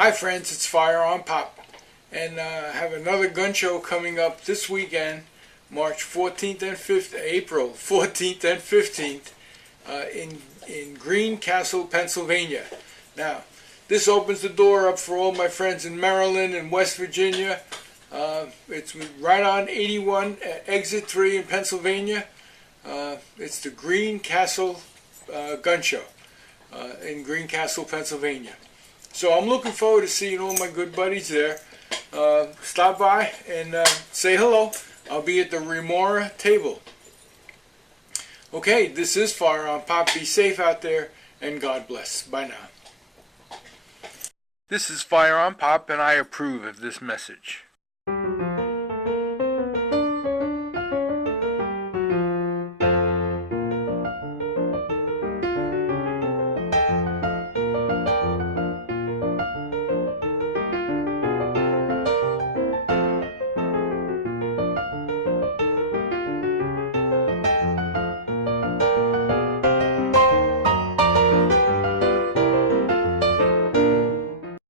Hi friends, it's FirearmPop, and I have another gun show coming up this weekend, March 14th and 15th, April 14th and 15th, in Greencastle, Pennsylvania. Now, this opens the door up for all my friends in Maryland and West Virginia. It's right on 81 Exit 3 in Pennsylvania. It's the Greencastle gun show in Greencastle, Pennsylvania. So I'm looking forward to seeing all my good buddies there. Stop by and say hello. I'll be at the Remora table. Okay, this is FirearmPop. Be safe out there, and God bless. Bye now. This is FirearmPop, and I approve of this message.